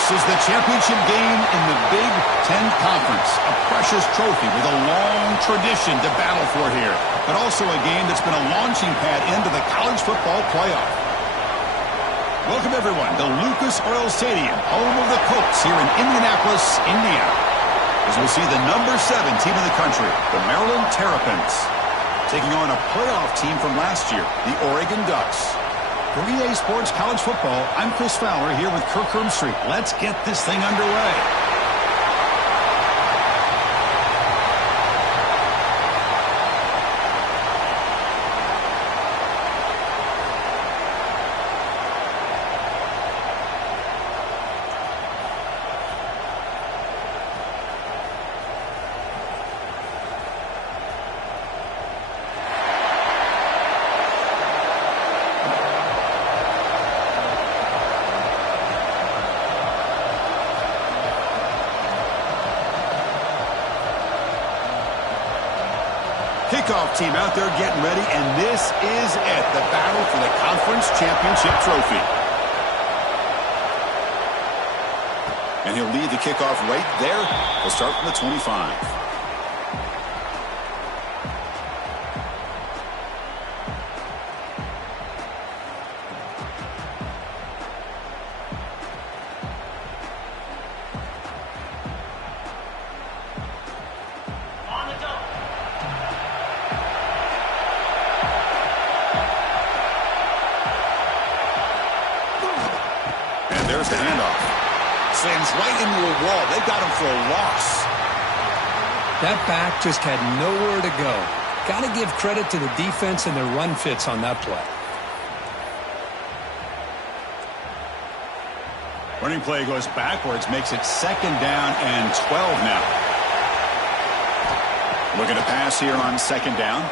This is the championship game in the Big Ten Conference. A precious trophy with a long tradition to battle for here. But also a game that's been a launching pad into the college football playoff. Welcome, everyone, to Lucas Oil Stadium, home of the Colts here in Indianapolis, Indiana. As we'll see the number 7 team in the country, the Maryland Terrapins, taking on a playoff team from last year, the Oregon Ducks. For EA Sports College Football, I'm Chris Fowler here with Kirk Herbstreit. Let's get this thing underway. Kickoff team out there getting ready, and this is it, the battle for the conference championship trophy. And he'll lead the kickoff right there. He'll start from the 25. There's the handoff. Slams right into a wall. They got him for a loss. That back just had nowhere to go. Got to give credit to the defense and their run fits on that play. Running play goes backwards, makes it 2nd down and 12 now. Looking to pass here on 2nd down.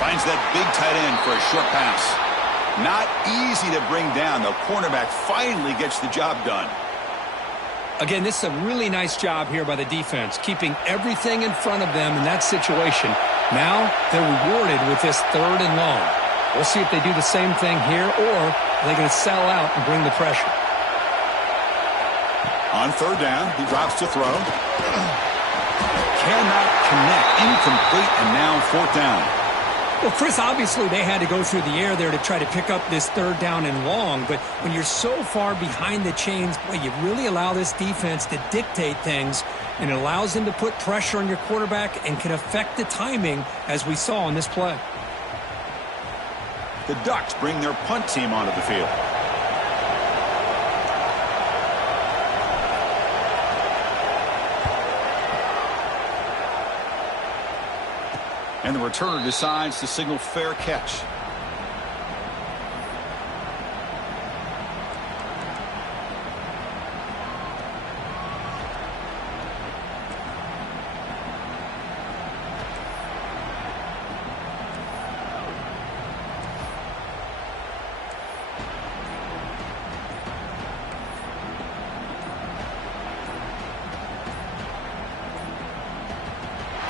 Finds that big tight end for a short pass. Not easy to bring down. The cornerback finally gets the job done. Again, this is a really nice job here by the defense, keeping everything in front of them in that situation. Now they're rewarded with this 3rd and long. We'll see if they do the same thing here, or are they going to sell out and bring the pressure. On 3rd down, he drops to throw. Cannot connect. Incomplete, and now 4th down. Well, Chris, obviously they had to go through the air there to try to pick up this 3rd down and long, but when you're so far behind the chains, boy, you really allow this defense to dictate things, and it allows them to put pressure on your quarterback and can affect the timing, as we saw on this play. The Ducks bring their punt team onto the field. And the returner decides to signal fair catch.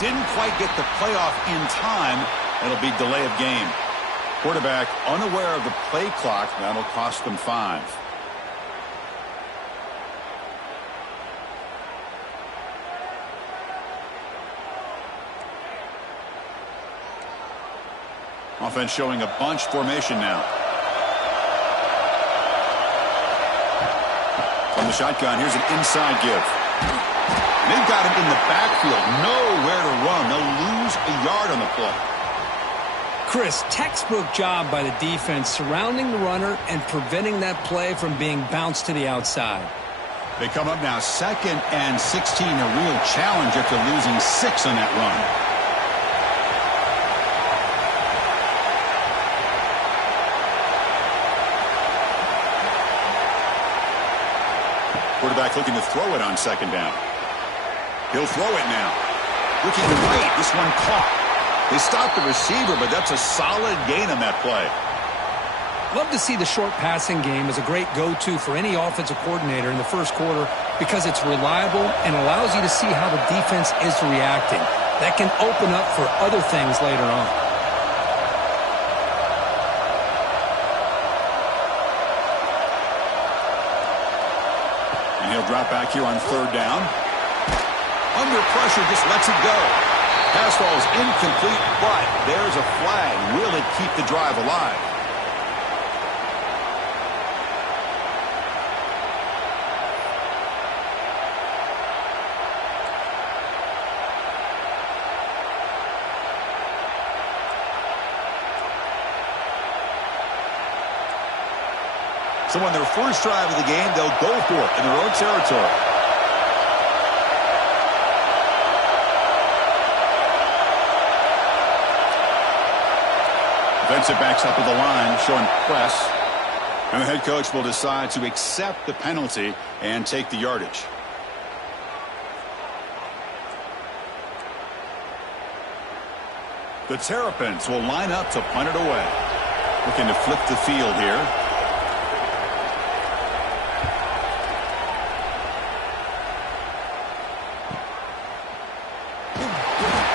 Didn't quite get the playoff in time. It'll be delay of game. Quarterback unaware of the play clock. That'll cost them 5. Offense showing a bunch formation now. From the shotgun, here's an inside give. They've got him in the backfield. Nowhere to run. They'll lose a yard on the play. Chris, textbook job by the defense surrounding the runner and preventing that play from being bounced to the outside. They come up now 2nd and 16. A real challenge after losing 6 on that run. Quarterback looking to throw it on 2nd down. He'll throw it now. Looking right. This one caught. They stopped the receiver, but that's a solid gain on that play. Love to see the short passing game as a great go-to for any offensive coordinator in the first quarter because it's reliable and allows you to see how the defense is reacting. That can open up for other things later on. And he'll drop back here on third down. Under pressure, just lets it go. Pass ball is incomplete, but there's a flag. Will it keep the drive alive? So on their first drive of the game, they'll go for it in their own territory. Defensive backs up with the line, showing press. And the head coach will decide to accept the penalty and take the yardage. The Terrapins will line up to punt it away. Looking to flip the field here.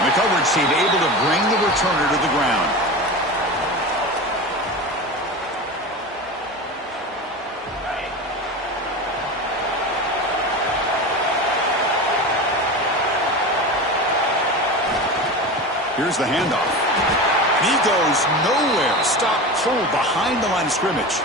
The coverage team able to bring the returner to the ground. Here's the handoff. And he goes nowhere. Stop cold behind the line of scrimmage.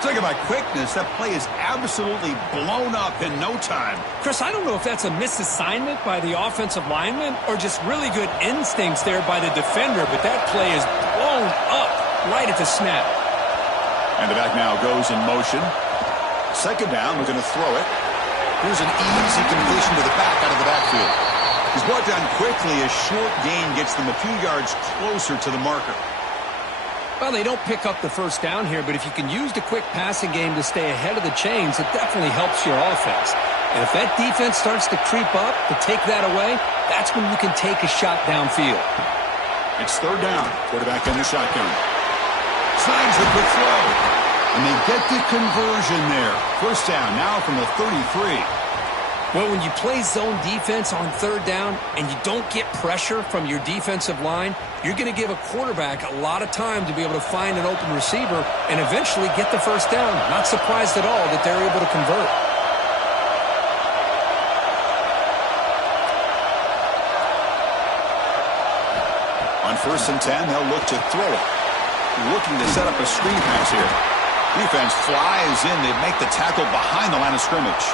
Talking about quickness, that play is absolutely blown up in no time. Chris, I don't know if that's a misassignment by the offensive lineman or just really good instincts there by the defender, but that play is blown up right at the snap. And the back now goes in motion. Second down, we're going to throw it. Here's an easy completion to the back out of the backfield. He's brought down quickly. A short gain gets them a few yards closer to the marker. Well, they don't pick up the first down here, but if you can use the quick passing game to stay ahead of the chains, it definitely helps your offense. And if that defense starts to creep up to take that away, that's when you can take a shot downfield. It's third down. Quarterback in the shotgun. Slides the quick throw. And they get the conversion there. First down now from the 33. Well, when you play zone defense on third down and you don't get pressure from your defensive line, you're going to give a quarterback a lot of time to be able to find an open receiver and eventually get the first down. Not surprised at all that they're able to convert. On 1st and 10, they'll look to throw it. Looking to set up a screen pass here. Defense flies in. They make the tackle behind the line of scrimmage.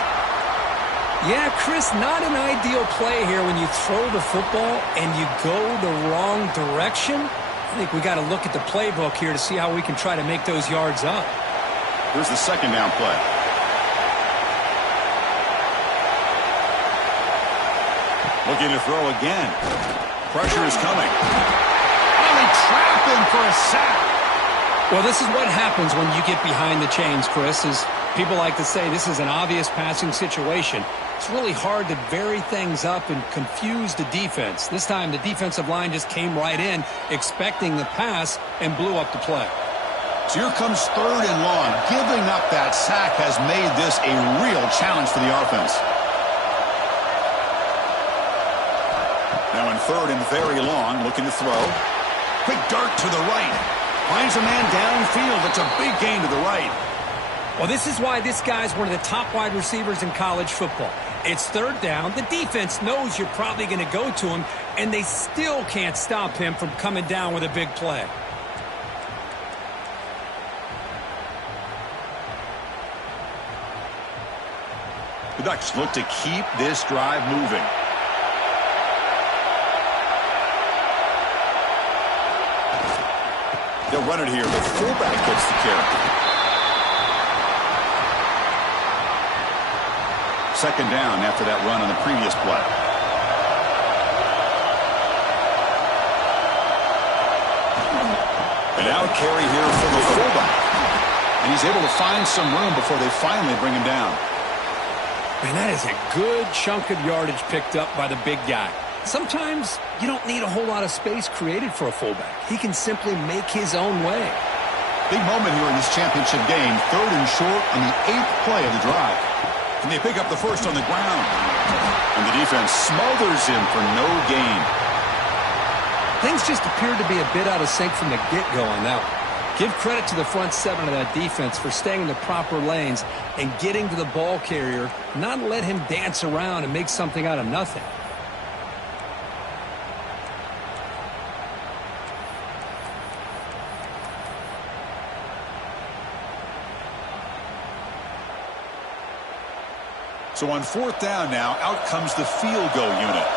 Yeah, Chris, not an ideal play here when you throw the football and you go the wrong direction. I think we got to look at the playbook here to see how we can try to make those yards up. Here's the second down play. Looking to throw again. Pressure is coming. Oh, they trap him for a sack. Well, this is what happens when you get behind the chains, Chris, is people like to say this is an obvious passing situation. It's really hard to vary things up and confuse the defense. This time, the defensive line just came right in, expecting the pass, and blew up the play. So here comes third and long. Giving up that sack has made this a real challenge for the offense. Now in third and very long, looking to throw. Quick dart to the right. Finds a man downfield. It's a big gain to the right. Well, this is why this guy's one of the top wide receivers in college football. It's third down. The defense knows you're probably going to go to him, and they still can't stop him from coming down with a big play. The Ducks look to keep this drive moving. They'll run it here. The fullback gets the carry. Second down after that run on the previous play. And now a carry here for the fullback. And he's able to find some room before they finally bring him down. Man, that is a good chunk of yardage picked up by the big guy. Sometimes you don't need a whole lot of space created for a fullback. He can simply make his own way. Big moment here in this championship game. Third and short on the 8th play of the drive. And they pick up the first on the ground. And the defense smothers him for no gain. Things just appeared to be a bit out of sync from the get-go on that one. Give credit to the front seven of that defense for staying in the proper lanes and getting to the ball carrier, not let him dance around and make something out of nothing. So on fourth down now, out comes the field goal unit.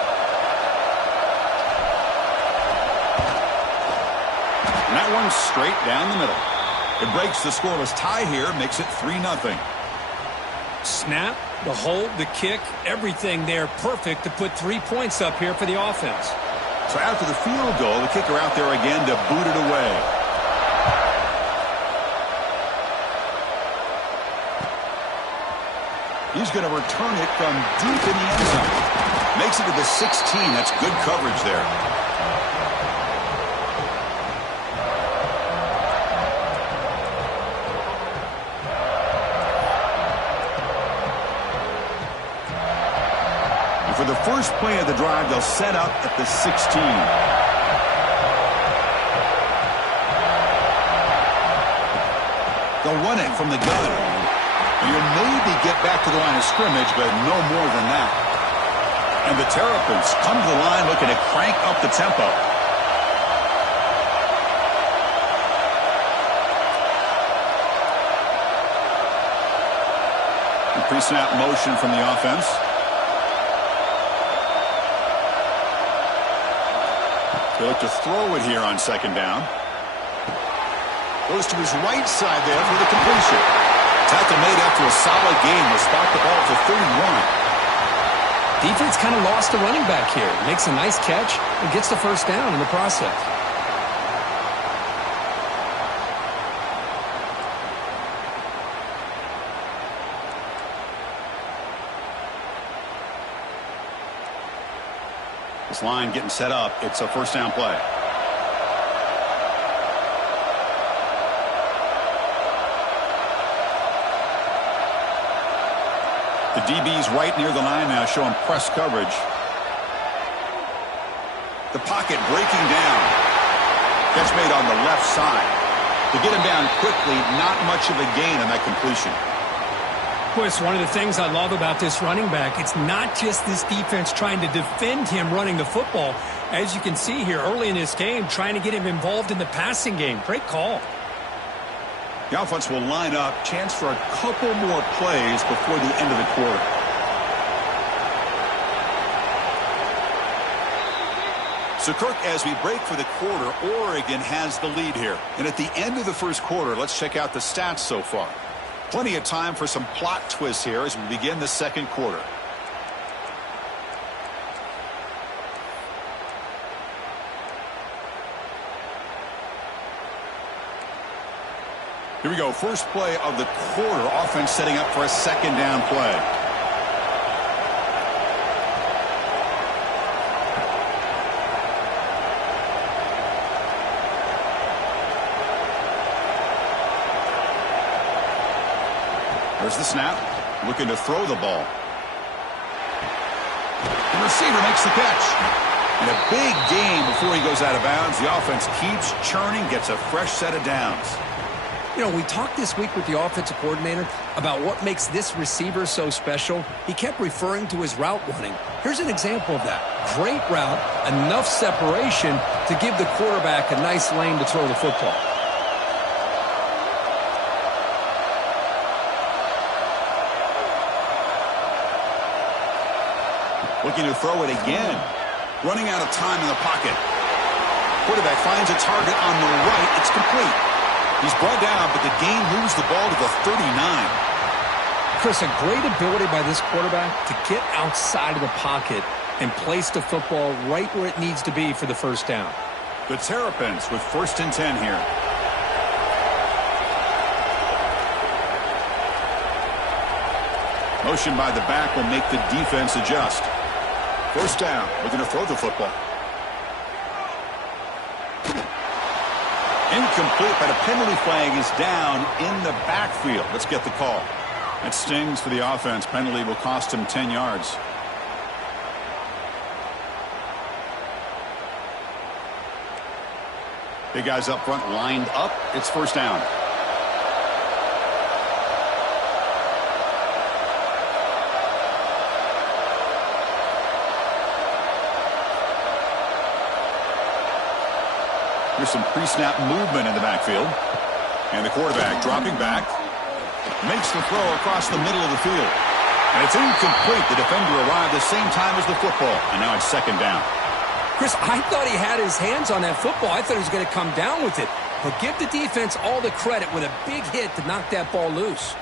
And that one's straight down the middle. It breaks the scoreless tie here, makes it 3-0. Snap, the hold, the kick, everything there perfect to put 3 points up here for the offense. So after the field goal, the kicker out there again to boot it away. He's going to return it from deep in the end zone. Makes it to the 16. That's good coverage there. For the first play of the drive, they'll set up at the 16. They'll run it from the gun. You'll maybe get back to the line of scrimmage, but no more than that. And the Terrapins come to the line looking to crank up the tempo. Pre-snap motion from the offense. They look to throw it here on second down. Goes to his right side there for the completion. Tackle made after a solid game. Will spot the ball to 31. Defense kind of lost the running back here. Makes a nice catch and gets the first down in the process. This line getting set up. It's a first down play. The DB's right near the line now, showing press coverage. The pocket breaking down. Catch made on the left side. To get him down quickly, not much of a gain on that completion. It's one of the things I love about this running back. It's not just this defense trying to defend him running the football. As you can see here early in this game, trying to get him involved in the passing game. Great call. The offense will line up. Chance for a couple more plays before the end of the quarter. So, Kirk, as we break for the quarter, Oregon has the lead here. And at the end of the first quarter, let's check out the stats so far. Plenty of time for some plot twists here as we begin the second quarter. Here we go. First play of the quarter. Offense setting up for a second down play. There's the snap. Looking to throw the ball. The receiver makes the catch. And a big gain before he goes out of bounds. The offense keeps churning, gets a fresh set of downs. You know, we talked this week with the offensive coordinator about what makes this receiver so special. He kept referring to his route running. Here's an example of that. Great route, enough separation to give the quarterback a nice lane to throw the football. Looking to throw it again. Running out of time in the pocket. Quarterback finds a target on the right. It's complete. He's brought down, but the game moves the ball to the 39. Chris, a great ability by this quarterback to get outside of the pocket and place the football right where it needs to be for the first down. The Terrapins with 1st and 10 here. Motion by the back will make the defense adjust. First down. Looking to throw the football. Incomplete, but a penalty flag is down in the backfield. Let's get the call. That stings for the offense. Penalty will cost him 10 yards. The guys up front lined up. It's first down. Here's some pre-snap movement in the backfield. And the quarterback dropping back. Makes the throw across the middle of the field. And it's incomplete. The defender arrived the same time as the football. And now it's second down. Chris, I thought he had his hands on that football. I thought he was going to come down with it. But give the defense all the credit with a big hit to knock that ball loose.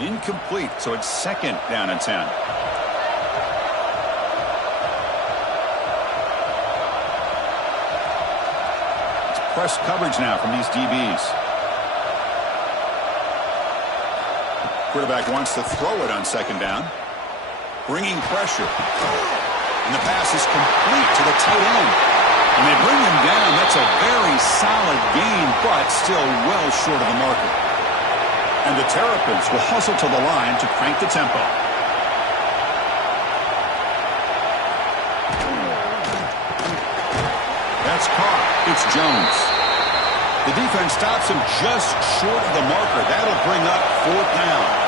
Incomplete. So it's second down and 10. Press coverage now from these DBs. Quarterback wants to throw it on second down. Bringing pressure. And the pass is complete to the tight end. And they bring him down. That's a very solid gain, but still well short of the marker. And the Terrapins will hustle to the line to crank the tempo. That's caught. It's Jones. The defense stops him just short of the marker. That'll bring up fourth down.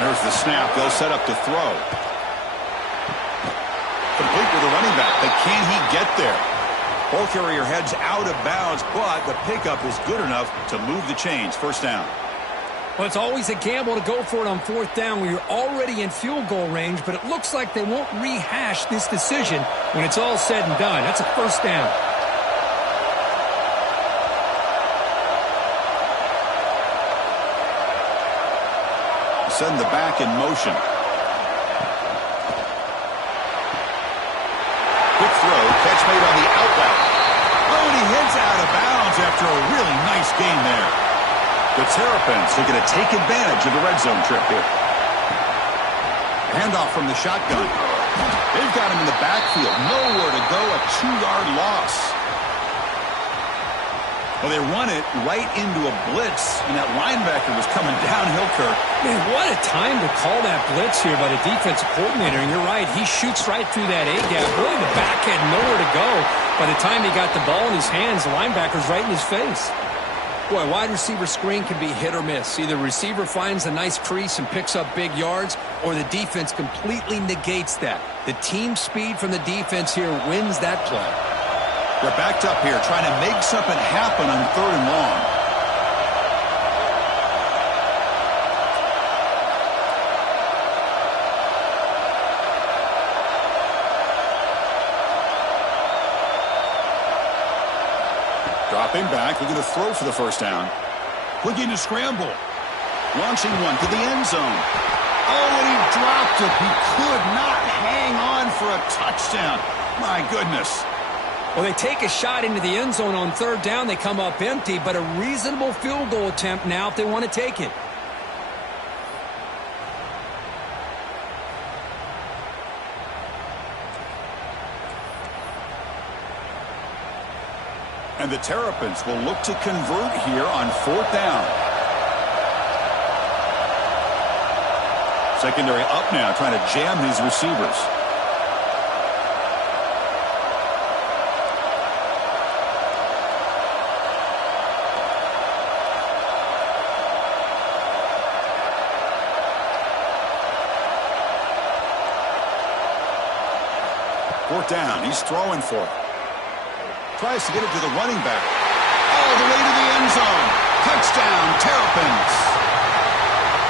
There's the snap. They'll set up to throw. Complete with the running back. But can he get there? Ball carrier heads out of bounds, but the pickup is good enough to move the chains. First down. Well, it's always a gamble to go for it on fourth down when you're already in field goal range, but it looks like they won't rehash this decision when it's all said and done. That's a first down. Send the back in motion. Quick throw, catch made on the out route. Oh, and he heads out of bounds after a really nice gain there. The Terrapins are going to take advantage of the red zone trip here. Handoff from the shotgun. They've got him in the backfield. Nowhere to go, a 2-yard loss. Well, they run it right into a blitz, and that linebacker was coming downhill, Kirk. Man, what a time to call that blitz here by the defensive coordinator. And you're right, he shoots right through that A-gap. Really, the back had nowhere to go. By the time he got the ball in his hands, the linebacker's right in his face. Boy, wide receiver screen can be hit or miss. Either the receiver finds a nice crease and picks up big yards, or the defense completely negates that. The team speed from the defense here wins that play. They're backed up here, trying to make something happen on third and long. Dropping back, looking to throw for the first down. Looking to scramble. Launching one to the end zone. Oh, and he dropped it. He could not hang on for a touchdown. My goodness. Well, they take a shot into the end zone on third down. They come up empty, but a reasonable field goal attempt now if they want to take it. And the Terrapins will look to convert here on fourth down. Secondary up now, trying to jam these receivers. Fourth down. He's throwing for it. Tries to get it to the running back. All the way to the end zone. Touchdown, Terrapins.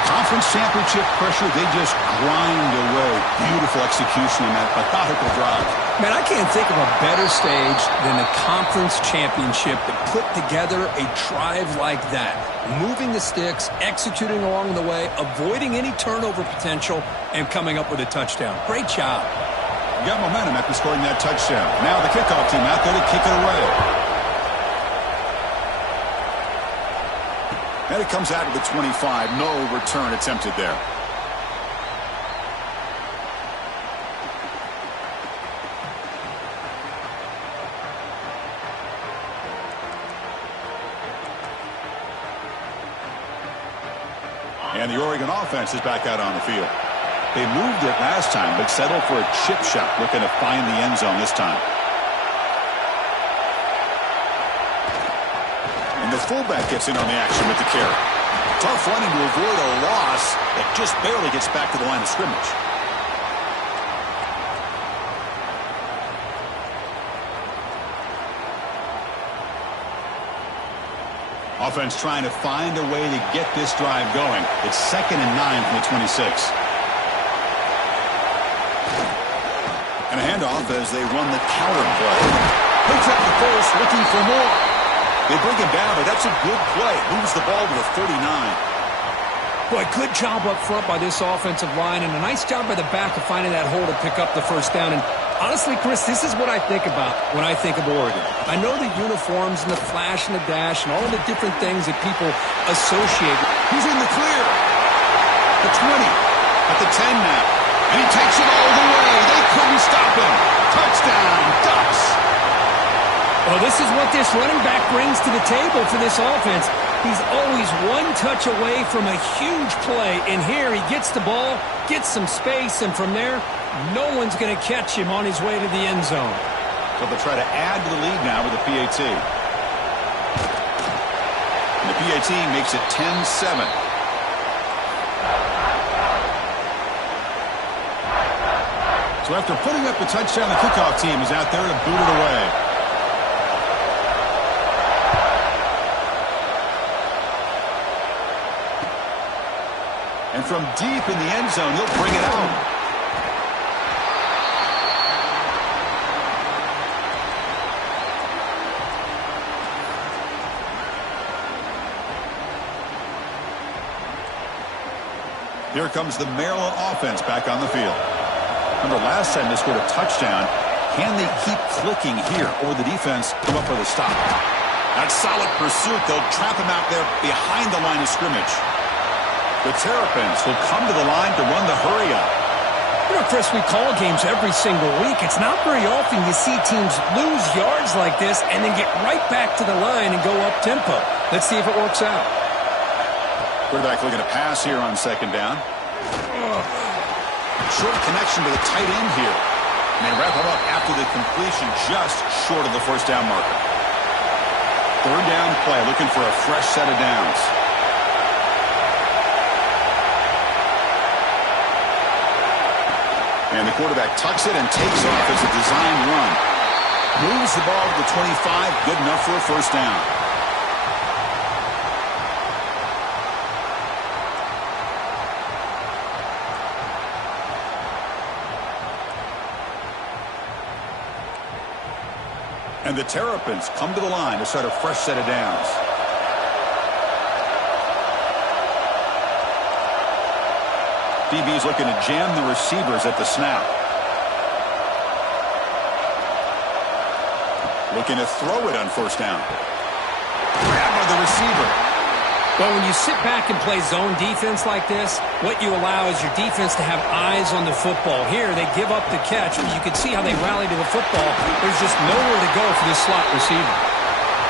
Conference championship pressure, they just grind away. Beautiful execution in that methodical drive. Man, I can't think of a better stage than the conference championship to put together a drive like that. Moving the sticks, executing along the way, avoiding any turnover potential, and coming up with a touchdown. Great job. Got momentum after scoring that touchdown. Now the kickoff team out there to kick it away. And it comes out of the 25. No return attempted there. And the Oregon offense is back out on the field. They moved it last time, but settled for a chip shot, looking to find the end zone this time. And the fullback gets in on the action with the carry. Tough running to avoid a loss that just barely gets back to the line of scrimmage. Offense trying to find a way to get this drive going. It's 2nd and 9 from the 26. And a handoff as they run the counter play. Picks up the first, looking for more. They bring him down, but that's a good play. Moves the ball to the 39. Boy, good job up front by this offensive line, and a nice job by the back of finding that hole to pick up the first down. And honestly, Chris, this is what I think about when I think of Oregon. I know the uniforms and the flash and the dash and all the different things that people associate. He's in the clear. The 20. At the 10 now. And he takes it all the way. They couldn't stop him. Touchdown, Ducks. Well, this is what this running back brings to the table for this offense. He's always one touch away from a huge play. And here he gets the ball, gets some space, and from there, no one's going to catch him on his way to the end zone. So they'll try to add to the lead now with the PAT. And the PAT makes it 10-7. So after putting up the touchdown, the kickoff team is out there to boot it away. And from deep in the end zone, he'll bring it out. Here comes the Maryland offense back on the field. Remember, last time they scored a touchdown. Can they keep clicking here, or the defense come up with a stop? That solid pursuit, they'll trap him out there behind the line of scrimmage. The Terrapins will come to the line to run the hurry-up. You know, Chris, we call games every single week. It's not very often you see teams lose yards like this and then get right back to the line and go up-tempo. Let's see if it works out. Quarterback looking to pass here on 2nd down. Short connection to the tight end here. And they wrap him up after the completion just short of the first down marker. 3rd down play, looking for a fresh set of downs. And the quarterback tucks it and takes off as a design run. Moves the ball to the 25, good enough for a first down. And the Terrapins come to the line to start a fresh set of downs. DB's looking to jam the receivers at the snap. Looking to throw it on 1st down. Grab by the receiver. Well, when you sit back and play zone defense like this, what you allow is your defense to have eyes on the football. Here, they give up the catch, but you can see how they rally to the football. There's just nowhere to go for this slot receiver.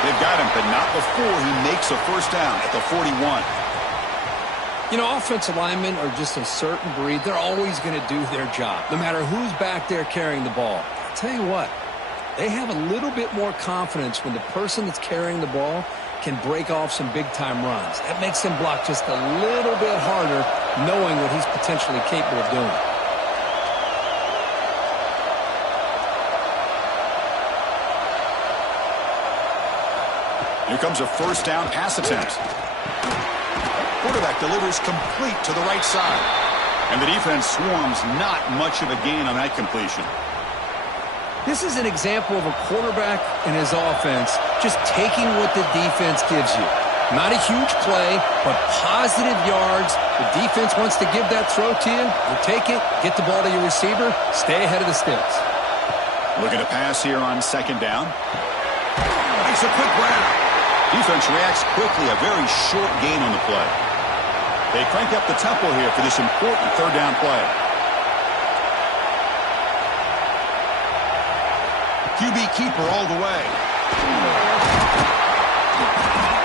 They've got him, but not before he makes a first down at the 41. You know, offensive linemen are just a certain breed. They're always going to do their job, no matter who's back there carrying the ball. I'll tell you what, they have a little bit more confidence when the person that's carrying the ball can break off some big-time runs. That makes him block just a little bit harder, knowing what he's potentially capable of doing. Here comes a first down pass attempt. Quarterback delivers complete to the right side. And the defense swarms, not much of a gain on that completion. This is an example of a quarterback and his offense just taking what the defense gives you. Not a huge play, but positive yards. The defense wants to give that throw to you. You take it, get the ball to your receiver, stay ahead of the sticks. Looking to pass here on 2nd down. Makes a quick grab. Defense reacts quickly, a very short gain on the play. They crank up the tempo here for this important 3rd down play. QB keeper all the way.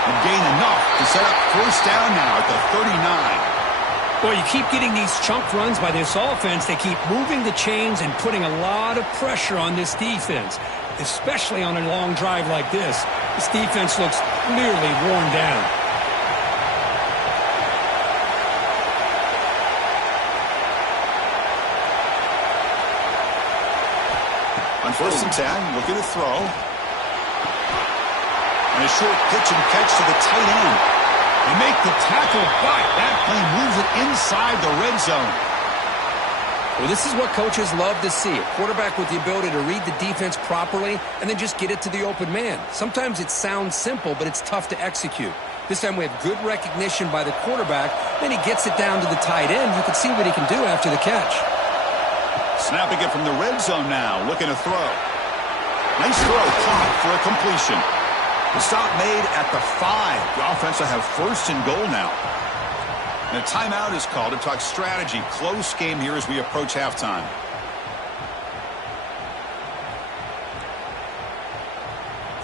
And gain enough to set up first down now at the 39. Well, you keep getting these chunk runs by this offense. They keep moving the chains and putting a lot of pressure on this defense, especially on a long drive like this. This defense looks clearly worn down. On 1st and 10, looking to throw. And a short pitch and catch to the tight end. They make the tackle, but that play moves it inside the red zone. Well, this is what coaches love to see. A quarterback with the ability to read the defense properly and then just get it to the open man. Sometimes it sounds simple, but it's tough to execute. This time we have good recognition by the quarterback. Then he gets it down to the tight end. You can see what he can do after the catch. Snapping it from the red zone now, looking to throw. Nice throw, caught for a completion. The stop made at the 5. The offense will have 1st and goal now. And a timeout is called to talk strategy. Close game here as we approach halftime.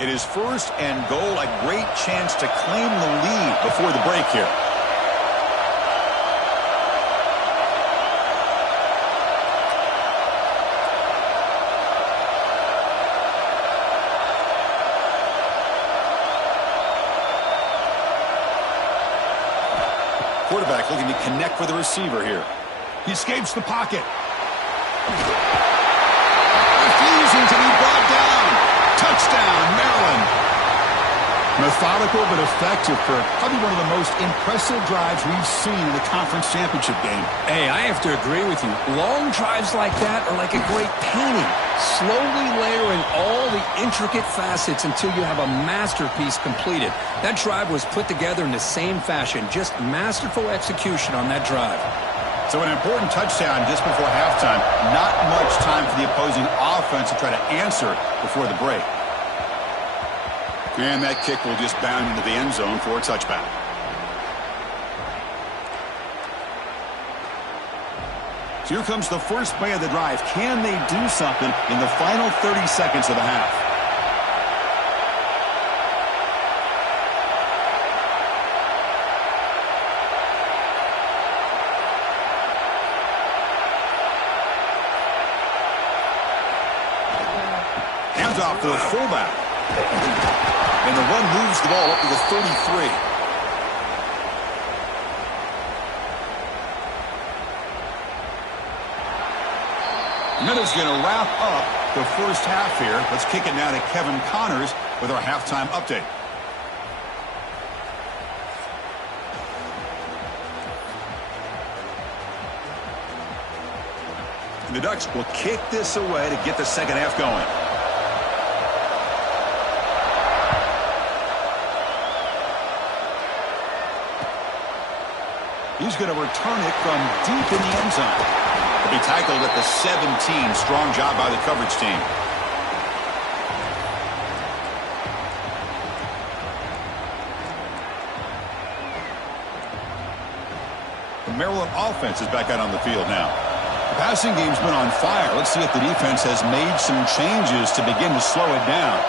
It is 1st and goal, a great chance to claim the lead before the break here. Quarterback looking to connect with the receiver here. He escapes the pocket. Refusing to be brought down. Touchdown, Maryland. Methodical but effective for probably one of the most impressive drives we've seen in the conference championship game. Hey, I have to agree with you. Long drives like that are like a great painting. Slowly layering all the intricate facets until you have a masterpiece completed. That drive was put together in the same fashion. Just masterful execution on that drive. So an important touchdown just before halftime. Not much time for the opposing offense to try to answer before the break. And that kick will just bound into the end zone for a touchback. So here comes the first play of the drive. Can they do something in the final 30 seconds of the half? Hands off to the fullback. And the run moves the ball up to the 33. And that is going to wrap up the first half here. Let's kick it now to Kevin Connors with our halftime update. And the Ducks will kick this away to get the second half going. He's going to return it from deep in the end zone. He'll be tackled at the 17. Strong job by the coverage team. The Maryland offense is back out on the field now. The passing game's been on fire. Let's see if the defense has made some changes to begin to slow it down.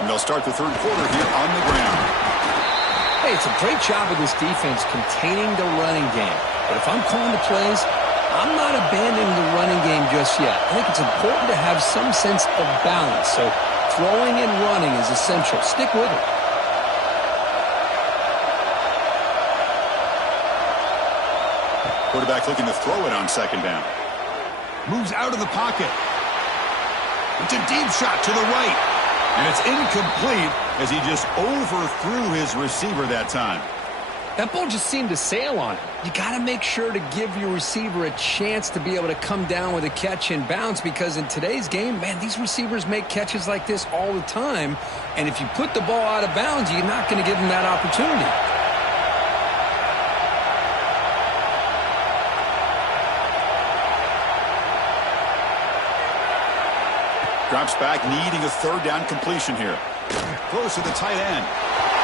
And they'll start the third quarter here on the ground. Hey, it's a great job of this defense containing the running game. But if I'm calling the plays, I'm not abandoning the running game just yet. I think it's important to have some sense of balance. So throwing and running is essential. Stick with it. Quarterback looking to throw it on second down. Moves out of the pocket. It's a deep shot to the right. And it's incomplete as he just overthrew his receiver that time. That ball just seemed to sail on him. You got to make sure to give your receiver a chance to be able to come down with a catch and bounce, because in today's game, man, these receivers make catches like this all the time. And if you put the ball out of bounds, you're not going to give them that opportunity. Drops back, needing a third down completion here. Throws to the tight end.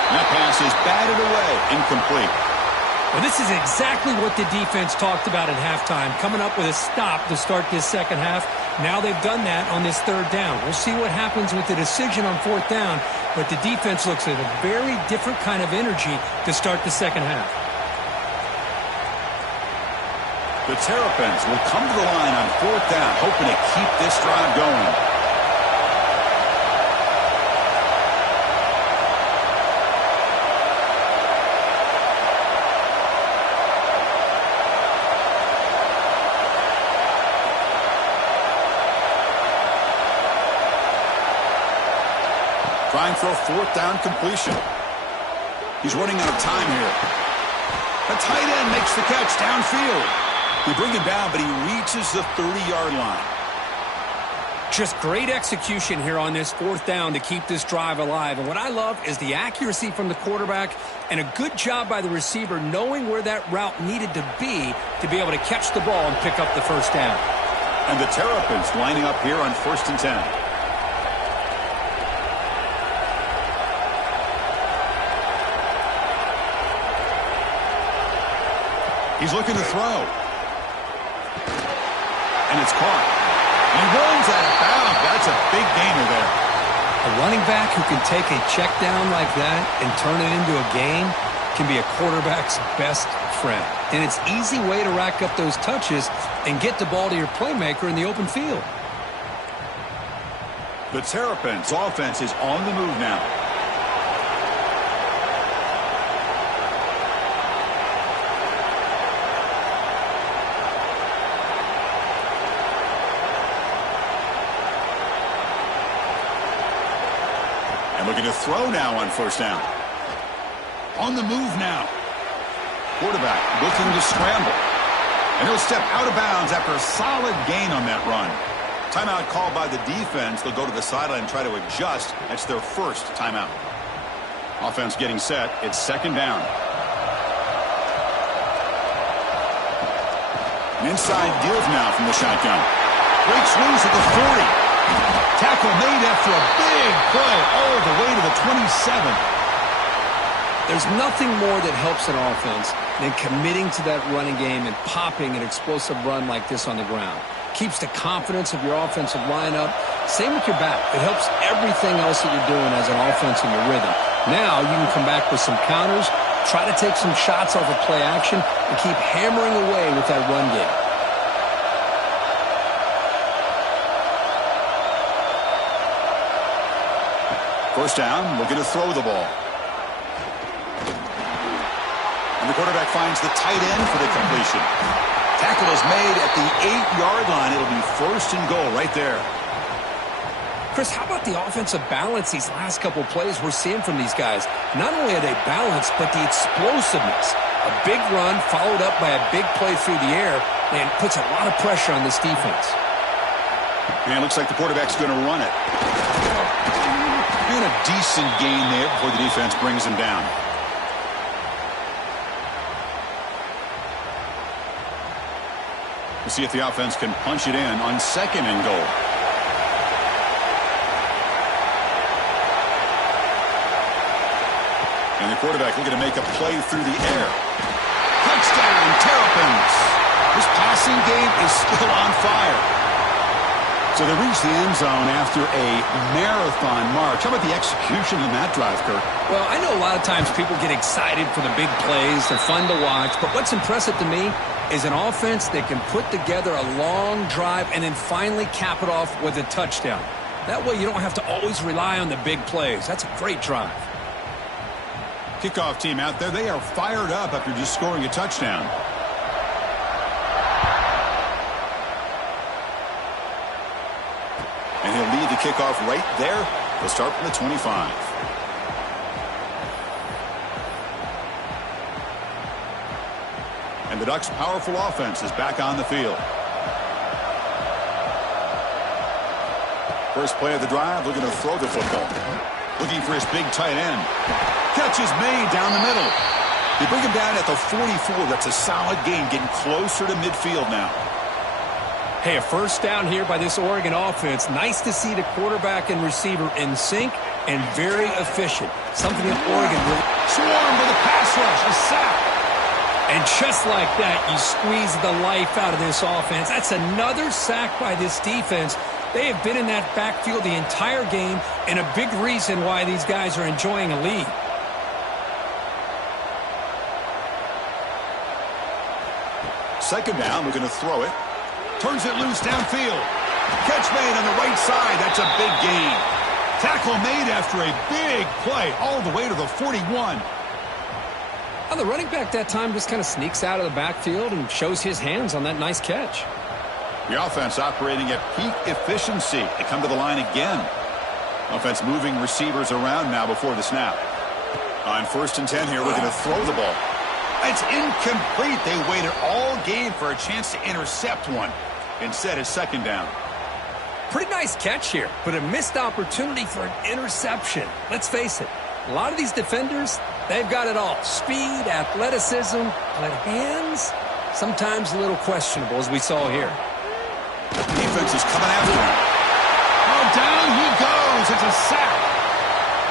That pass is batted away, incomplete. Well, this is exactly what the defense talked about at halftime, coming up with a stop to start this second half. Now they've done that on this third down. We'll see what happens with the decision on fourth down, but the defense looks at a very different kind of energy to start the second half. The Terrapins will come to the line on fourth down, hoping to keep this drive going. Trying for a fourth down completion. He's running out of time here. The tight end makes the catch downfield. We bring him down, but he reaches the 30-yard line. Just great execution here on this fourth down to keep this drive alive. And what I love is the accuracy from the quarterback and a good job by the receiver knowing where that route needed to be able to catch the ball and pick up the first down. And the Terrapins lining up here on 1st and 10. He's looking to throw. And it's caught. And he rolls out of bounds. That's a big gainer there. A running back who can take a check down like that and turn it into a gain can be a quarterback's best friend. And it's an easy way to rack up those touches and get the ball to your playmaker in the open field. The Terrapins offense is on the move now. Looking to throw now on 1st down. On the move now. Quarterback looking to scramble. And he'll step out of bounds after a solid gain on that run. Timeout called by the defense. They'll go to the sideline and try to adjust. That's their first timeout. Offense getting set. It's 2nd down. An inside deals now from the shotgun. Breaks loose at the 40. Tackle made after a big play all the way to the 27. There's nothing more that helps an offense than committing to that running game and popping an explosive run like this on the ground. Keeps the confidence of your offensive lineup. Same with your back. It helps everything else that you're doing as an offense in your rhythm. Now you can come back with some counters, try to take some shots off of play action, and keep hammering away with that run game. First down, looking to throw the ball. And the quarterback finds the tight end for the completion. Tackle is made at the 8-yard line. It'll be 1st and goal right there. Chris, how about the offensive balance these last couple plays we're seeing from these guys? Not only are they balanced, but the explosiveness. A big run followed up by a big play through the air and puts a lot of pressure on this defense. And it looks like the quarterback's going to run it. And a decent gain there before the defense brings him down. We'll see if the offense can punch it in on 2nd and goal. And the quarterback looking to make a play through the air. Touchdown, Terrapins! This passing game is still on fire. So they reach the end zone after a marathon march. How about the execution in that drive, Kirk? Well, I know a lot of times people get excited for the big plays. They're fun to watch. But what's impressive to me is an offense that can put together a long drive and then finally cap it off with a touchdown. That way you don't have to always rely on the big plays. That's a great drive. Kickoff team out there, they are fired up after just scoring a touchdown. And he'll lead the kickoff right there. He'll start from the 25. And the Ducks' powerful offense is back on the field. First play of the drive, looking to throw the football. Looking for his big tight end. Catch is made down the middle. They bring him down at the 44. That's a solid gain, getting closer to midfield now. Hey, a first down here by this Oregon offense. Nice to see the quarterback and receiver in sync and very efficient. Something that Oregon will swarm with a pass rush, a sack. And just like that, you squeeze the life out of this offense. That's another sack by this defense. They have been in that backfield the entire game, and a big reason why these guys are enjoying a lead. Second down, we're going to throw it. Turns it loose downfield. Catch made on the right side. That's a big gain. Tackle made after a big play all the way to the 41. Well, the running back that time just kind of sneaks out of the backfield and shows his hands on that nice catch. The offense operating at peak efficiency. They come to the line again. Offense moving receivers around now before the snap. On 1st and 10 here, we're going to throw the ball. It's incomplete. They waited all game for a chance to intercept one. Instead, it's 2nd down. Pretty nice catch here, but a missed opportunity for an interception. Let's face it, a lot of these defenders, they've got it all. Speed, athleticism, but hands, sometimes a little questionable, as we saw here. Defense is coming after him. Oh, down he goes. It's a sack.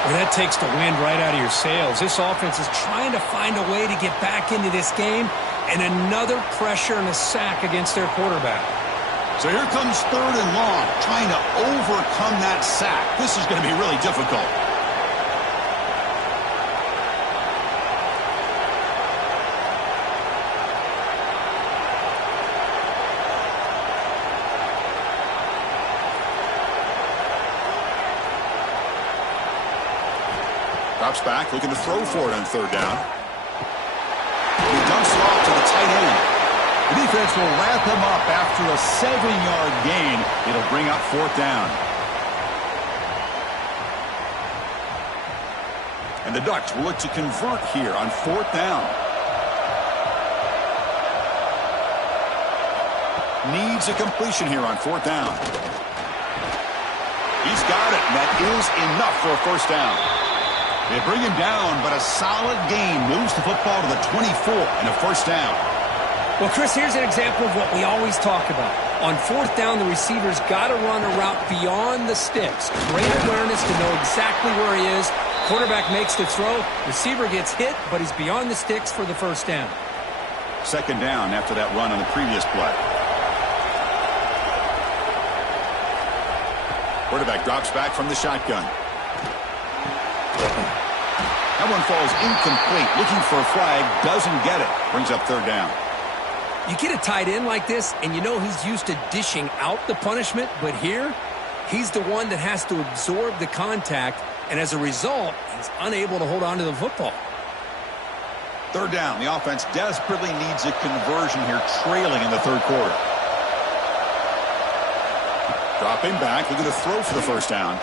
Well, that takes the wind right out of your sails. This offense is trying to find a way to get back into this game, and another pressure and a sack against their quarterback. So here comes 3rd and long, trying to overcome that sack. This is going to be really difficult. Drops back, looking to throw for it on 3rd down. He dumps it off to the tight end. The defense will wrap him up after a 7-yard gain. It'll bring up 4th down. And the Ducks will look to convert here on 4th down. Needs a completion here on 4th down. He's got it, and that is enough for a 1st down. They bring him down, but a solid gain moves the football to the 24 and a 1st down. Well, Chris, here's an example of what we always talk about. On 4th down, the receiver's got to run a route beyond the sticks. Great awareness to know exactly where he is. Quarterback makes the throw. Receiver gets hit, but he's beyond the sticks for the 1st down. 2nd down after that run on the previous play. Quarterback drops back from the shotgun. That one falls incomplete. Looking for a flag. Doesn't get it. Brings up 3rd down. You get a tight end like this, and you know he's used to dishing out the punishment, but here, he's the one that has to absorb the contact, and as a result, he's unable to hold on to the football. 3rd down. The offense desperately needs a conversion here, trailing in the 3rd quarter. Dropping back, looking to throw for the 1st down.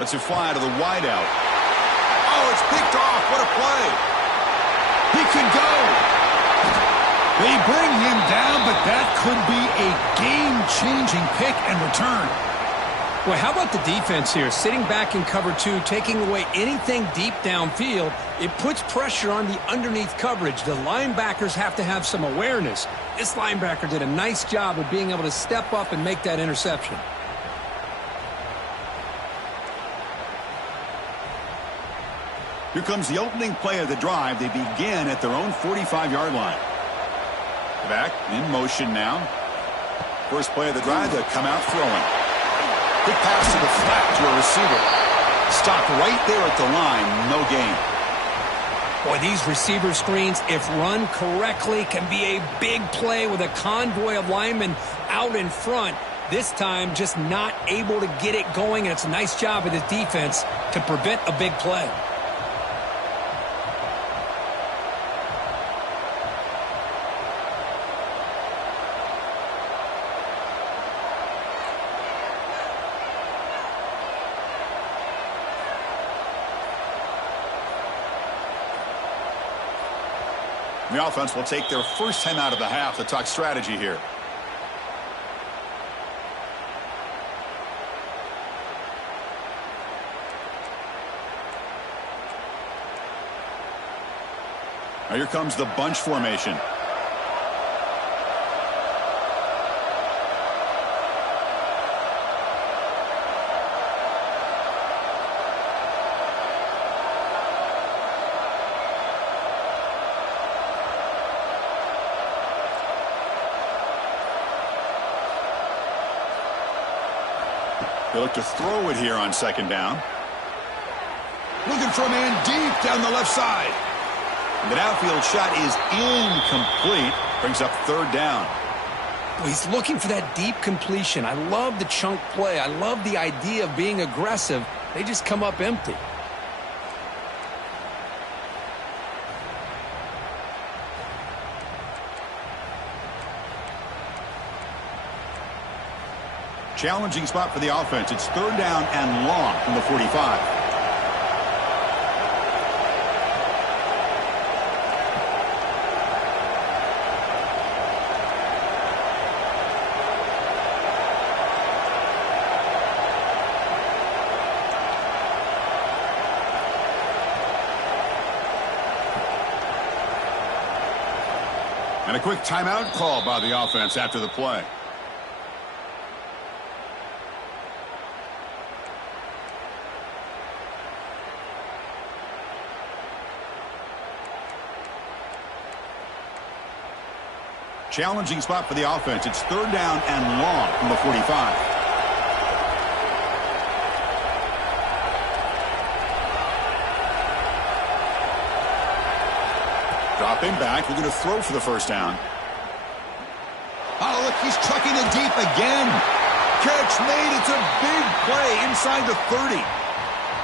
Lets it fly to the wideout. Oh, it's picked off. What a play. He could go. They bring him down, but that could be a game-changing pick and return. Well, how about the defense here? Sitting back in cover 2, taking away anything deep downfield, it puts pressure on the underneath coverage. The linebackers have to have some awareness. This linebacker did a nice job of being able to step up and make that interception. Here comes the opening play of the drive. They begin at their own 45-yard line. Back in motion now. First play of the drive, they come out throwing. Quick pass to the flat to a receiver. Stopped right there at the line. No gain. Boy, these receiver screens, if run correctly, can be a big play with a convoy of linemen out in front. This time, just not able to get it going, and it's a nice job of the defense to prevent a big play. The offense will take their first time out of the half to talk strategy here. Now here comes the bunch formation. They look to throw it here on second down. Looking for a man deep down the left side. And the downfield shot is incomplete. Brings up third down. Well, he's looking for that deep completion. I love the chunk play. I love the idea of being aggressive. They just come up empty. Challenging spot for the offense. It's third down and long from the 45. And a quick timeout call by the offense after the play. Challenging spot for the offense. It's third down and long from the 45. Dropping back. Looking to throw for the first down. Oh, look, he's trucking it deep again. Catch made. It's a big play inside the 30.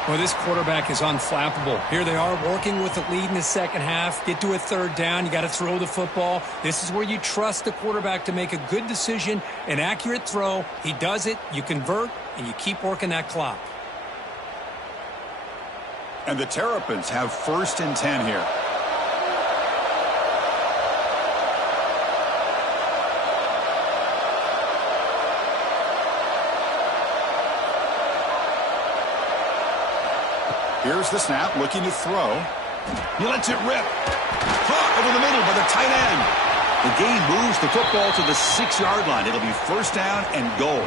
Well, this quarterback is unflappable. Here they are working with the lead in the second half. Get to a third down. You got to throw the football. This is where you trust the quarterback to make a good decision, an accurate throw. He does it. You convert, and you keep working that clock. And the Terrapins have first and 10 here. Here's the snap, looking to throw. He lets it rip. Caught over the middle by the tight end. The game moves the football to the 6-yard line. It'll be first down and goal.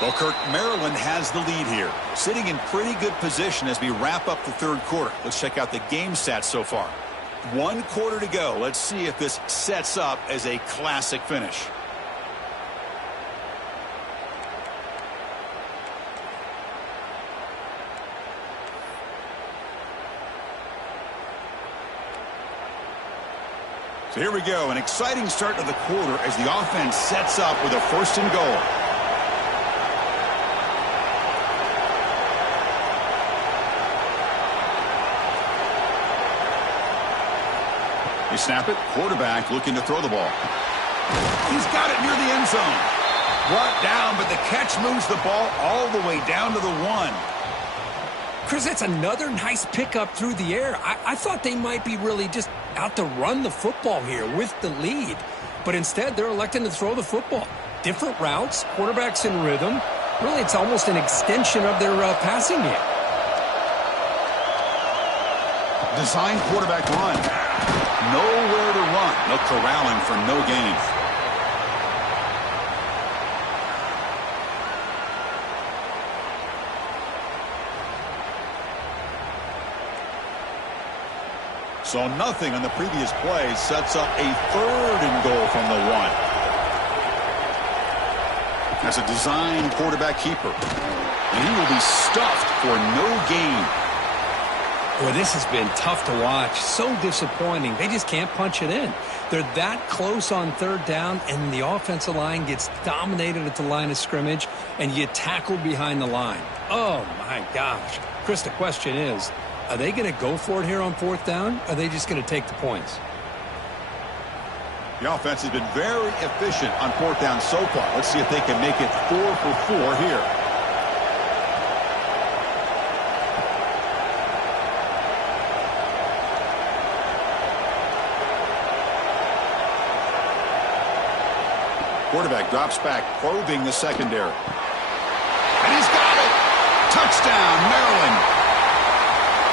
Well, Kirk, Maryland has the lead here, sitting in pretty good position as we wrap up the third quarter. Let's check out the game stats so far. 1 quarter to go. Let's see if this sets up as a classic finish. So here we go, an exciting start to the quarter as the offense sets up with a first and goal. They snap it. Quarterback looking to throw the ball. He's got it near the end zone. Brought down, but the catch moves the ball all the way down to the 1. Chris, that's another nice pickup through the air. I thought they might be really just out to run the football here with the lead. But instead, they're electing to throw the football. Different routes, quarterbacks in rhythm. Really, it's almost an extension of their passing game. Design quarterback run. Nowhere to run. No corralling for no gain. So nothing on the previous play sets up a third and goal from the 1. That's a design quarterback keeper. And he will be stuffed for no gain. Boy, this has been tough to watch. So disappointing. They just can't punch it in. They're that close on third down, and the offensive line gets dominated at the line of scrimmage, and you tackled behind the line. Oh, my gosh. Chris, the question is, are they going to go for it here on fourth down, or are they just going to take the points? The offense has been very efficient on fourth down so far. Let's see if they can make it 4 for 4 here. Quarterback drops back, probing the secondary. And he's got it! Touchdown, Maryland!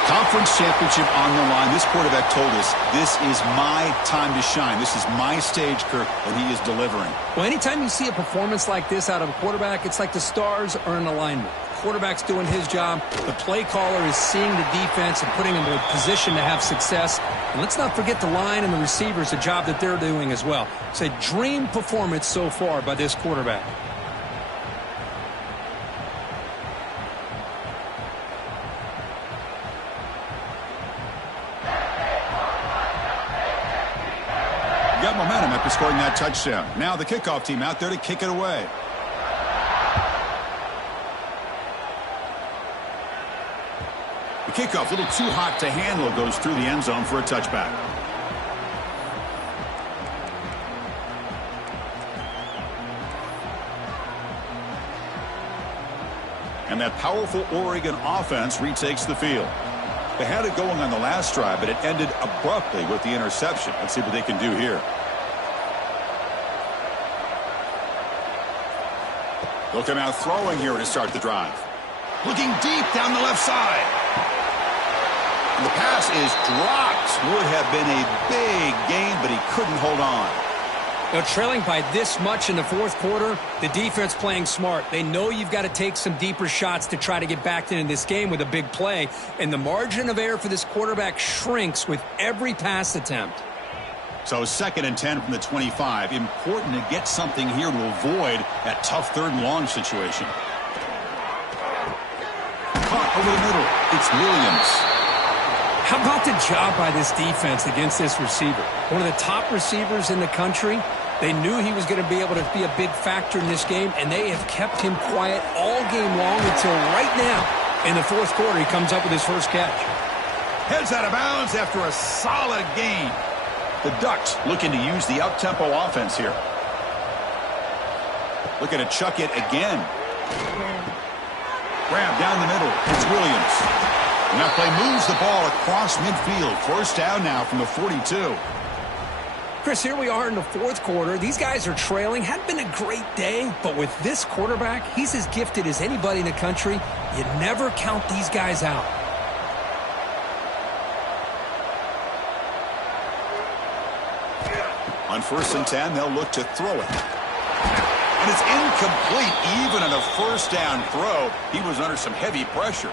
Conference championship on the line. This quarterback told us, this is my time to shine. This is my stage, Kirk, and he is delivering. Well, anytime you see a performance like this out of a quarterback, it's like the stars are in alignment. quarterback's doing his job. The play caller is seeing the defense and putting them in a position to have success. And let's not forget the line and the receivers, the job that they're doing as well. It's a dream performance so far by this quarterback. Got momentum after scoring that touchdown. Now the kickoff team out there to kick it away. The kickoff, a little too hot to handle, goes through the end zone for a touchback. And that powerful Oregon offense retakes the field. They had it going on the last drive, but it ended abruptly with the interception. Let's see what they can do here. They'll come out throwing here to start the drive. Looking deep down the left side. And the pass is dropped. Would have been a big gain, but he couldn't hold on. Now, trailing by this much in the fourth quarter, the defense playing smart. They know you've got to take some deeper shots to try to get back into this game with a big play. And the margin of error for this quarterback shrinks with every pass attempt. So 2nd and 10 from the 25. Important to get something here to avoid that tough 3rd and long situation. Caught over the middle. It's Williams. How about the job by this defense against this receiver? One of the top receivers in the country. They knew he was going to be able to be a big factor in this game, and they have kept him quiet all game long until right now. In the fourth quarter, he comes up with his first catch. Heads out of bounds after a solid gain. The Ducks looking to use the up-tempo offense here. Looking to chuck it again. Grab down the middle. It's Williams. And that play moves the ball across midfield. First down now from the 42. Chris, here we are in the fourth quarter. These guys are trailing. Hadn't been a great day, but with this quarterback, he's as gifted as anybody in the country. You never count these guys out. On 1st and 10, they'll look to throw it. And it's incomplete. Even on a first down throw, he was under some heavy pressure.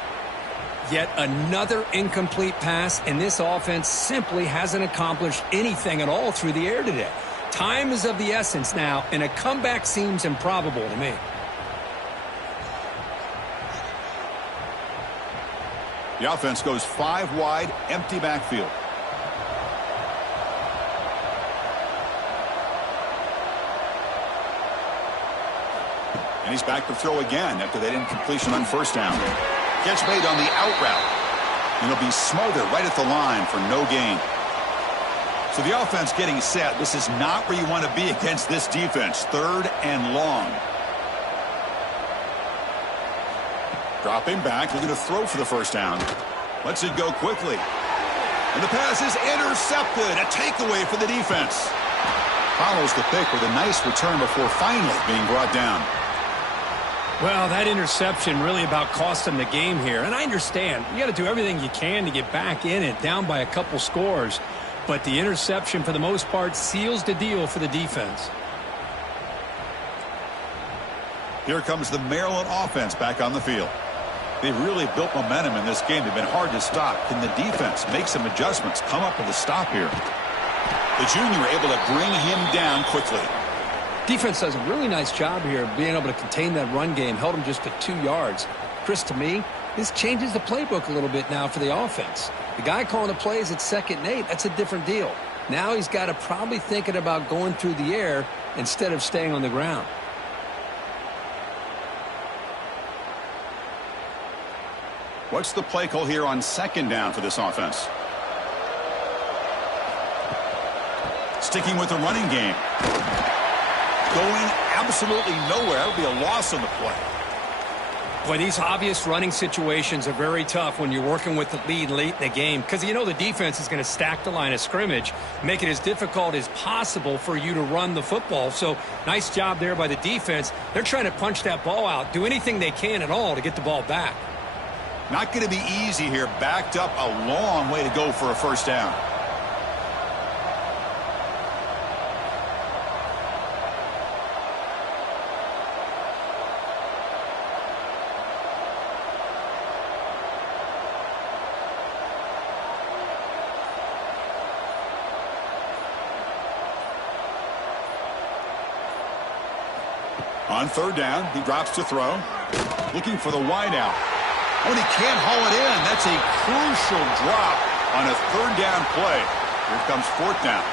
Yet another incomplete pass, and this offense simply hasn't accomplished anything at all through the air today. Time is of the essence now, and a comeback seems improbable to me. The offense goes 5 wide, empty backfield. And he's back to throw again after that incompletion on first down. Catch made on the out route. And he'll be smothered right at the line for no gain. So the offense getting set. This is not where you want to be against this defense. 3rd and long. Dropping back, looking to throw for the first down. Lets it go quickly. And the pass is intercepted. A takeaway for the defense. Follows the pick with a nice return before finally being brought down. Well, that interception really about cost them the game here. And I understand. You got to do everything you can to get back in it, down by a couple scores. But the interception, for the most part, seals the deal for the defense. Here comes the Maryland offense back on the field. They've really built momentum in this game. They've been hard to stop. Can the defense make some adjustments, come up with a stop here? The junior able to bring him down quickly. Defense does a really nice job here being able to contain that run game. Held him just to 2 yards. Chris, to me, this changes the playbook a little bit now for the offense. The guy calling the plays at 2nd and 8, that's a different deal. Now he's got to probably thinking about going through the air instead of staying on the ground. What's the play call here on 2nd down for this offense? Sticking with the running game. Going absolutely nowhere. That would be a loss on the play. Boy, these obvious running situations are very tough when you're working with the lead late in the game because you know the defense is going to stack the line of scrimmage, make it as difficult as possible for you to run the football. So nice job there by the defense. They're trying to punch that ball out, do anything they can at all to get the ball back. Not going to be easy here. Backed up a long way to go for a first down. On third down, he drops to throw. Looking for the wide out. Oh, and he can't haul it in. That's a crucial drop on a third down play. Here comes fourth down.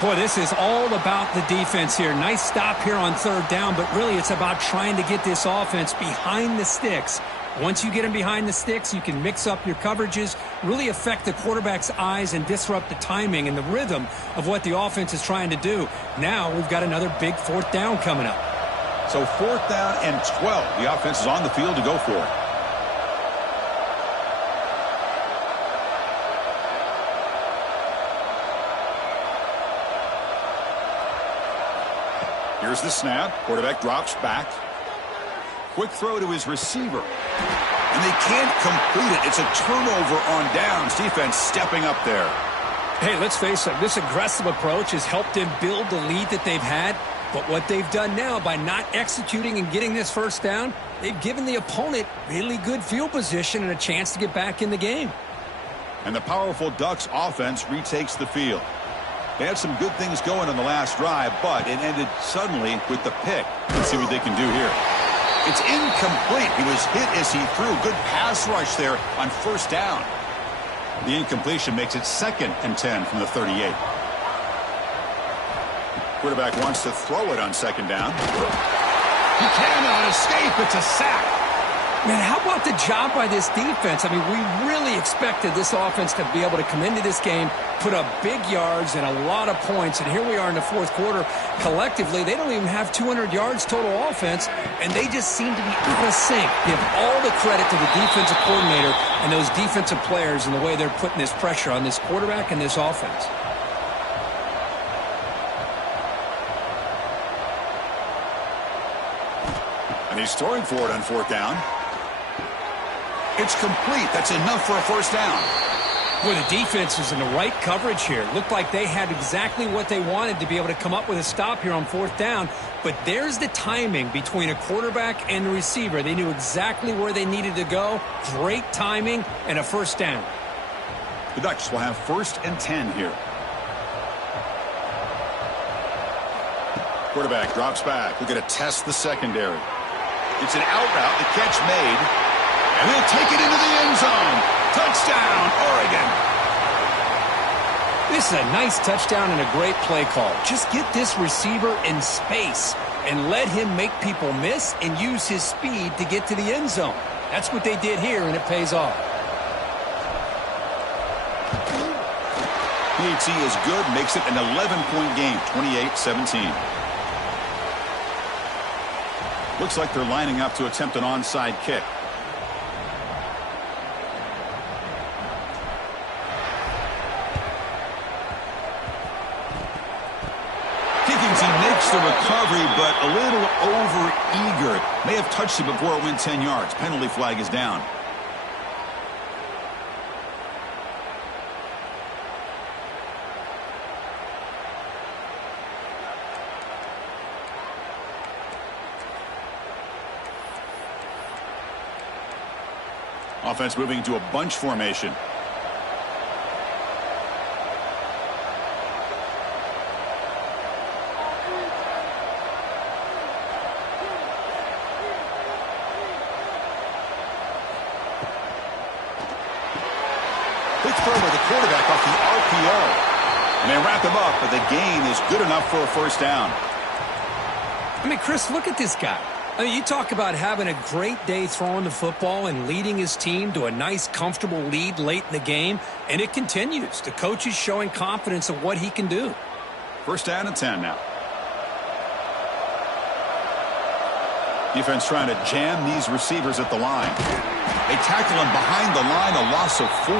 Boy, this is all about the defense here. Nice stop here on third down, but really it's about trying to get this offense behind the sticks. Once you get them behind the sticks, you can mix up your coverages, really affect the quarterback's eyes and disrupt the timing and the rhythm of what the offense is trying to do. Now we've got another big fourth down coming up. So fourth down and 12. The offense is on the field to go for it. Here's the snap. Quarterback drops back. Quick throw to his receiver. And they can't complete it. It's a turnover on downs. Defense stepping up there. Hey, let's face it, this aggressive approach has helped them build the lead that they've had. But what they've done now by not executing and getting this first down, they've given the opponent really good field position and a chance to get back in the game. And the powerful Ducks offense retakes the field. They had some good things going on the last drive, but it ended suddenly with the pick. Let's see what they can do here. It's incomplete. He was hit as he threw. Good pass rush there on first down. The incompletion makes it 2nd and 10 from the 38. Quarterback wants to throw it on second down. He cannot escape. It's a sack. Man, how about the job by this defense? I mean, we really expected this offense to be able to come into this game, put up big yards and a lot of points, and here we are in the fourth quarter. Collectively, they don't even have 200 yards total offense, and they just seem to be out of sync. Give all the credit to the defensive coordinator and those defensive players and the way they're putting this pressure on this quarterback and this offense. And he's throwing for it on fourth down. It's complete. That's enough for a first down. Well, the defense is in the right coverage here. Looked like they had exactly what they wanted to be able to come up with a stop here on fourth down. But there's the timing between a quarterback and the receiver. They knew exactly where they needed to go. Great timing and a first down. The Ducks will have 1st and 10 here. Quarterback drops back. We're going to test the secondary. It's an out route. The catch made. And they'll take it into the end zone. Touchdown, Oregon. This is a nice touchdown and a great play call. Just get this receiver in space and let him make people miss and use his speed to get to the end zone. That's what they did here, and it pays off. PAT is good. Makes it an 11-point game, 28-17. Looks like they're lining up to attempt an onside kick. He makes the recovery, but a little over-eager. May have touched it before it went 10 yards. Penalty flag is down. Offense moving to a bunch formation. Quick throw by the quarterback off the RPO. And they wrap him up, but the gain is good enough for a first down. I mean, Chris, look at this guy. I mean, you talk about having a great day throwing the football and leading his team to a nice, comfortable lead late in the game, and it continues. The coach is showing confidence of what he can do. First down and 10 now. Defense trying to jam these receivers at the line. They tackle him behind the line, a loss of 4.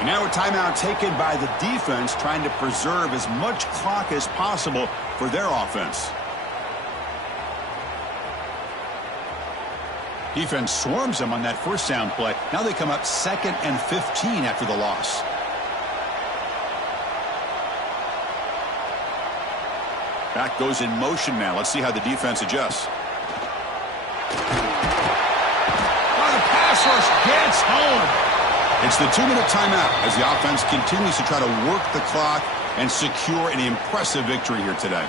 And now a timeout taken by the defense, trying to preserve as much clock as possible for their offense. Defense swarms them on that first down play. Now they come up 2nd and 15 after the loss. Back goes in motion now. Let's see how the defense adjusts. Oh, the pass rush gets home. It's the 2-minute timeout as the offense continues to try to work the clock and secure an impressive victory here today.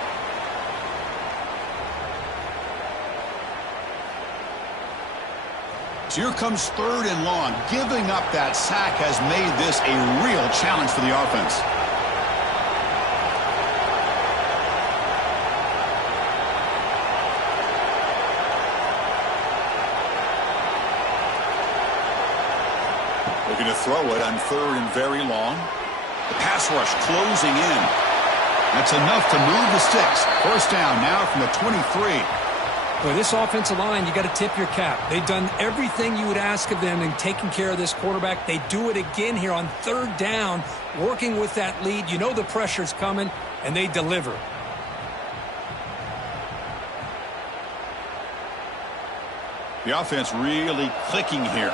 Here comes 3rd and long. Giving up that sack has made this a real challenge for the offense. Looking to throw it on 3rd and very long. The pass rush closing in. That's enough to move the sticks. 1st down now from the 23. Boy, this offensive line, you got to tip your cap. They've done everything you would ask of them in taking care of this quarterback. They do it again here on 3rd down, working with that lead. You know the pressure's coming, and they deliver. The offense really clicking here.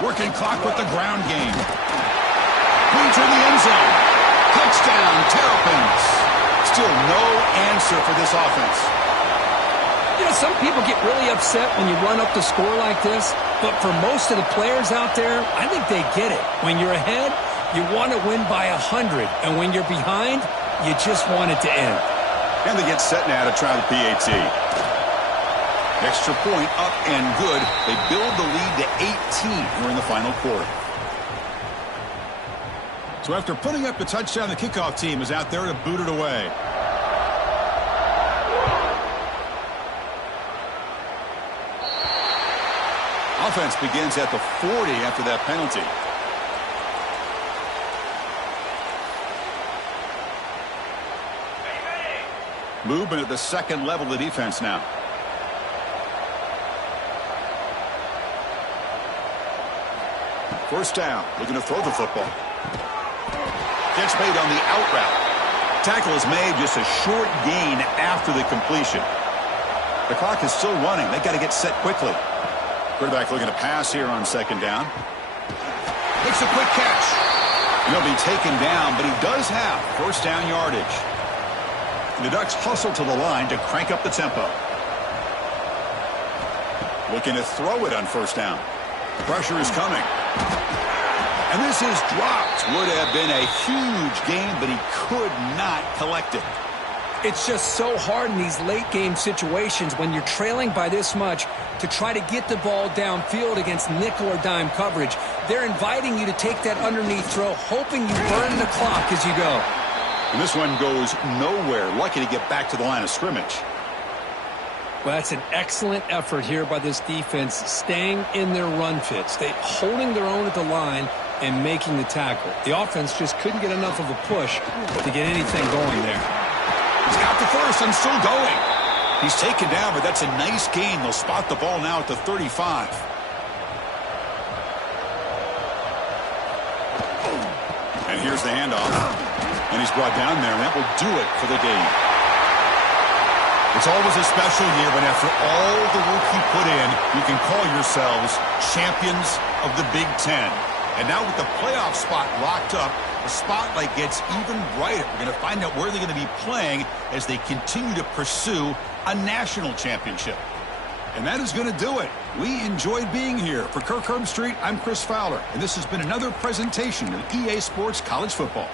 Working clock with the ground game. Pointer in the end zone. Touchdown, Terrapins. Still no answer for this offense. You know, some people get really upset when you run up the score like this, but for most of the players out there, I think they get it. When you're ahead, you want to win by 100, and when you're behind, you just want it to end. And they get set now to try the PAT. Extra point up and good. They build the lead to 18 here in the final quarter. So after putting up the touchdown, the kickoff team is out there to boot it away. Offense begins at the 40 after that penalty. Movement at the 2nd level of the defense now. First down, looking to throw the football. Catch made on the out route. Tackle is made, just a short gain after the completion. The clock is still running. They got to get set quickly. Quarterback looking to pass here on 2nd down. Makes a quick catch. He'll be taken down, but he does have 1st down yardage. And the Ducks hustle to the line to crank up the tempo. Looking to throw it on 1st down. Pressure is coming. And this is dropped. Would have been a huge gain, but he could not collect it. It's just so hard in these late game situations when you're trailing by this much to try to get the ball downfield against nickel or dime coverage. They're inviting you to take that underneath throw, hoping you burn the clock as you go. And this one goes nowhere. Lucky to get back to the line of scrimmage. Well, that's an excellent effort here by this defense, staying in their run fits. They holding their own at the line and making the tackle. The offense just couldn't get enough of a push to get anything going there. He's got the 1st and still going. He's taken down, but that's a nice gain. They'll spot the ball now at the 35. And here's the handoff. And he's brought down there, and that will do it for the game. It's always a special year when after all the work you put in, you can call yourselves champions of the Big Ten. And now with the playoff spot locked up, the spotlight gets even brighter. We're going to find out where they're going to be playing as they continue to pursue a national championship. And that is going to do it. We enjoyed being here. For Kirk Herbstreit, I'm Chris Fowler, and this has been another presentation of EA Sports College Football.